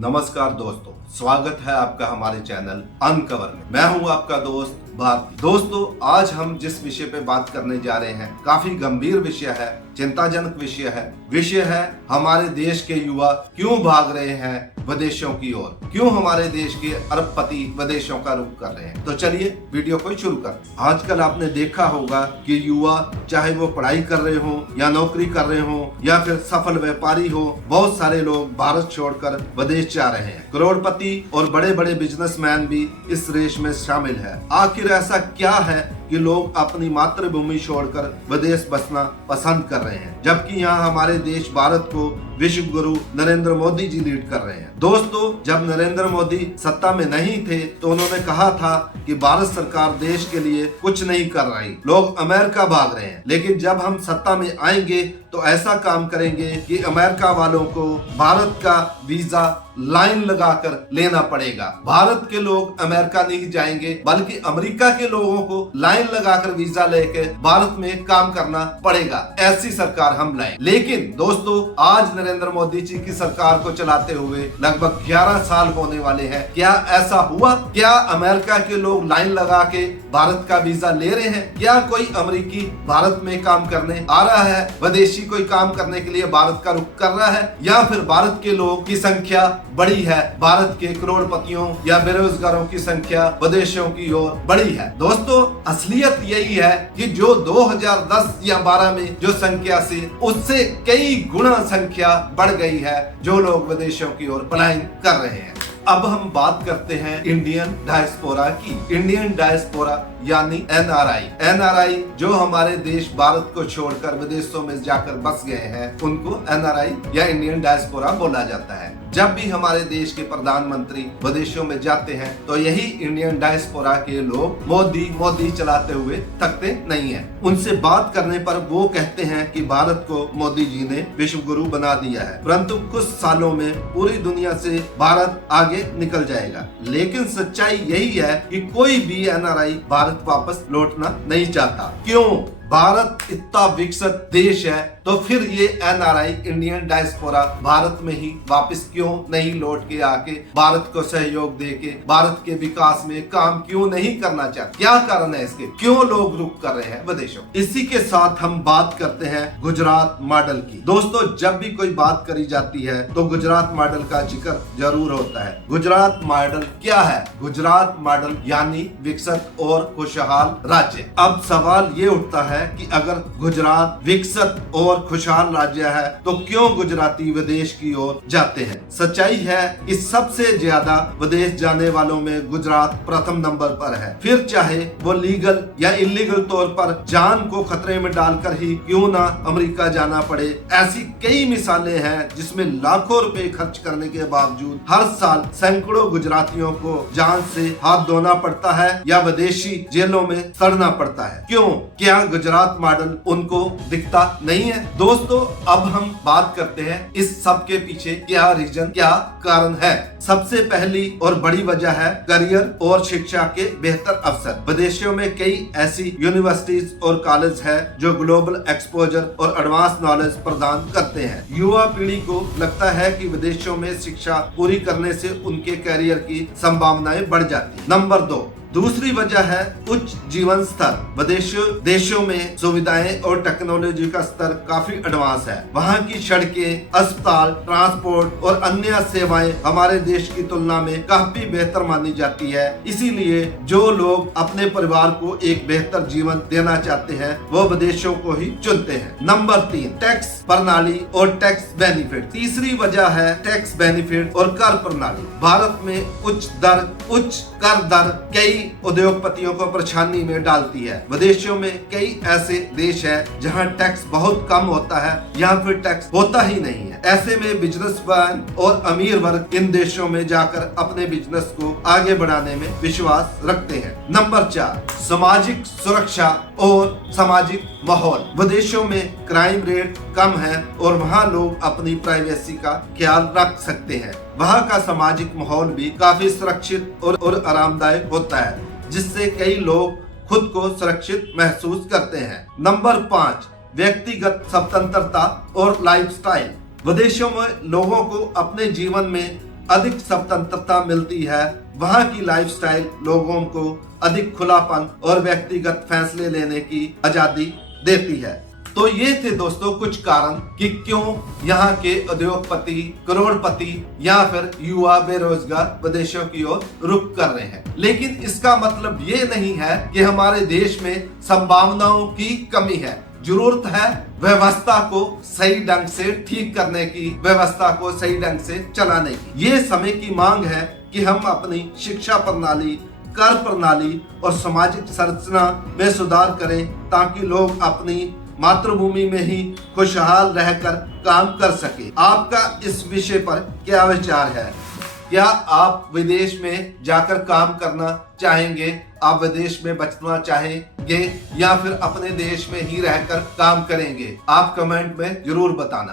नमस्कार दोस्तों, स्वागत है आपका हमारे चैनल अनकवर में। मैं हूं आपका दोस्त भारती। दोस्तों, आज हम जिस विषय पे बात करने जा रहे हैं काफी गंभीर विषय है, चिंताजनक विषय है हमारे देश के युवा क्यों भाग रहे हैं विदेशों की ओर, क्यों हमारे देश के अरबपति विदेशों का रुख कर रहे हैं। तो चलिए वीडियो को शुरू कर। आजकल आपने देखा होगा कि युवा चाहे वो पढ़ाई कर रहे हो या नौकरी कर रहे हो या फिर सफल व्यापारी हो, बहुत सारे लोग भारत छोड़कर विदेश जा रहे हैं। करोड़पति और बड़े बड़े बिजनेसमैन भी इस रेस में शामिल है। आखिर ऐसा क्या है कि लोग अपनी मातृभूमि छोड़कर विदेश बसना पसंद कर रहे हैं, जबकि यहाँ हमारे देश भारत को विश्व गुरु नरेंद्र मोदी जी लीड कर रहे हैं। दोस्तों, जब नरेंद्र मोदी सत्ता में नहीं थे तो उन्होंने कहा था कि भारत सरकार देश के लिए कुछ नहीं कर रही, लोग अमेरिका भाग रहे हैं। लेकिन जब हम सत्ता में आएंगे तो ऐसा काम करेंगे कि अमेरिका वालों को भारत का वीजा लाइन लगाकर लेना पड़ेगा। भारत के लोग अमेरिका नहीं जाएंगे, बल्कि अमेरिका के लोगों को लाइन लगाकर वीजा लेके भारत में काम करना पड़ेगा। ऐसी सरकार हम लाएं। लेकिन दोस्तों, आज नरेंद्र मोदी जी की सरकार को चलाते हुए लगभग 11 साल होने वाले हैं। क्या ऐसा हुआ? क्या अमेरिका के लोग लाइन लगा के भारत का वीजा ले रहे हैं? क्या कोई अमेरिकी भारत में काम करने आ रहा है? विदेशी कोई काम करने के लिए भारत का रुख कर रहा है? या फिर भारत के लोगों की संख्या बड़ी है, भारत के करोड़पतियों या बेरोजगारों की संख्या विदेशों की ओर बड़ी है? दोस्तों, असलियत यही है कि जो 2010 या 12 में जो संख्या से उससे कई गुना संख्या बढ़ गई है जो लोग विदेशों की ओर पलायन कर रहे हैं। अब हम बात करते हैं इंडियन डायस्पोरा की। इंडियन डायस्पोरा यानी एनआरआई जो हमारे देश भारत को छोड़कर विदेशों में जाकर बस गए हैं, उनको एनआरआई या इंडियन डायस्पोरा बोला जाता है। जब भी हमारे देश के प्रधानमंत्री विदेशों में जाते हैं तो यही इंडियन डायस्पोरा के लोग मोदी चलाते हुए थकते नहीं हैं। उनसे बात करने पर वो कहते हैं कि भारत को मोदी जी ने विश्व गुरु बना दिया है, परंतु कुछ सालों में पूरी दुनिया से भारत आगे निकल जाएगा। लेकिन सच्चाई यही है कि कोई भी एनआरआई भारत वापस लौटना नहीं चाहता। क्यों? भारत इतना विकसित देश है तो फिर ये एनआरआई इंडियन डायस्पोरा भारत में ही वापस क्यों नहीं लौट के आके भारत को सहयोग देके भारत के विकास में काम क्यों नहीं करना चाहते? क्या कारण है इसके? क्यों लोग रुख कर रहे हैं विदेशों? इसी के साथ हम बात करते हैं गुजरात मॉडल की। दोस्तों, जब भी कोई बात करी जाती है तो गुजरात मॉडल का जिक्र जरूर होता है। गुजरात मॉडल क्या है? गुजरात मॉडल यानी विकसित और खुशहाल राज्य। अब सवाल ये उठता है कि अगर गुजरात विकसित और खुशहाल राज्य है तो क्यों गुजराती विदेश की ओर जाते हैं? सच्चाई है कि सबसे ज्यादा विदेश जाने वालों में गुजरात प्रथम नंबर पर है। फिर चाहे वो लीगल या इलीगल तौर पर जान को खतरे में डालकर ही क्यों ना अमेरिका जाना पड़े, ऐसी कई मिसालें हैं जिसमें लाखों रुपए खर्च करने के बावजूद हर साल सैकड़ों गुजरातियों को जान से हाथ धोना पड़ता है या विदेशी जेलों में सड़ना पड़ता है। क्यों? क्या गुजरात मॉडल उनको दिखता नहीं है? दोस्तों, अब हम बात करते हैं इस सब के पीछे क्या रीजन, क्या कारण है। सबसे पहली और बड़ी वजह है करियर और शिक्षा के बेहतर अवसर। विदेशों में कई ऐसी यूनिवर्सिटीज और कॉलेज है जो ग्लोबल एक्सपोजर और एडवांस नॉलेज प्रदान करते हैं। युवा पीढ़ी को लगता है कि विदेशों में शिक्षा पूरी करने से उनके करियर की संभावनाएं बढ़ जाती है। नंबर 2, दूसरी वजह है उच्च जीवन स्तर। देशों में सुविधाएं और टेक्नोलॉजी का स्तर काफी एडवांस है। वहाँ की सड़कें, अस्पताल, ट्रांसपोर्ट और अन्य सेवाएं हमारे देश की तुलना में काफी बेहतर मानी जाती है। इसीलिए जो लोग अपने परिवार को एक बेहतर जीवन देना चाहते हैं वो विदेशों को ही चुनते हैं। नंबर 3, टैक्स प्रणाली और टैक्स बेनिफिट। तीसरी वजह है टैक्स बेनिफिट और कर प्रणाली। भारत में उच्च कर दर कई उद्योगपतियों को परेशानी में डालती है। विदेशों में कई ऐसे देश हैं जहां टैक्स बहुत कम होता है या फिर टैक्स होता ही नहीं है। ऐसे में बिजनेसमैन और अमीर वर्ग इन देशों में जाकर अपने बिजनेस को आगे बढ़ाने में विश्वास रखते हैं। नंबर 4, सामाजिक सुरक्षा और सामाजिक माहौल। विदेशों में क्राइम रेट कम है और वहाँ लोग अपनी प्राइवेसी का ख्याल रख सकते हैं। वहाँ का सामाजिक माहौल भी काफी सुरक्षित और आरामदायक होता है, जिससे कई लोग खुद को सुरक्षित महसूस करते हैं। नंबर 5, व्यक्तिगत स्वतंत्रता और लाइफस्टाइल। विदेशों में लोगों को अपने जीवन में अधिक स्वतंत्रता मिलती है, वहाँ की लाइफस्टाइल लोगों को अधिक खुलापन और व्यक्तिगत फैसले लेने की आजादी देती है। तो ये थे दोस्तों कुछ कारण कि क्यों यहाँ के उद्योगपति, करोड़पति या फिर युवा बेरोजगार विदेशों की ओर रुख कर रहे हैं। लेकिन इसका मतलब ये नहीं है कि हमारे देश में संभावनाओं की कमी है। जरूरत है व्यवस्था को सही ढंग से ठीक करने की, व्यवस्था को सही ढंग से चलाने की। ये समय की मांग है कि हम अपनी शिक्षा प्रणाली, कर प्रणाली और सामाजिक संरचना में सुधार करें ताकि लोग अपनी मातृभूमि में ही खुशहाल रहकर काम कर सके। आपका इस विषय पर क्या विचार है? क्या आप विदेश में जाकर काम करना चाहेंगे? आप विदेश में बचना चाहेंगे या फिर अपने देश में ही रहकर काम करेंगे? आप कमेंट में जरूर बताना।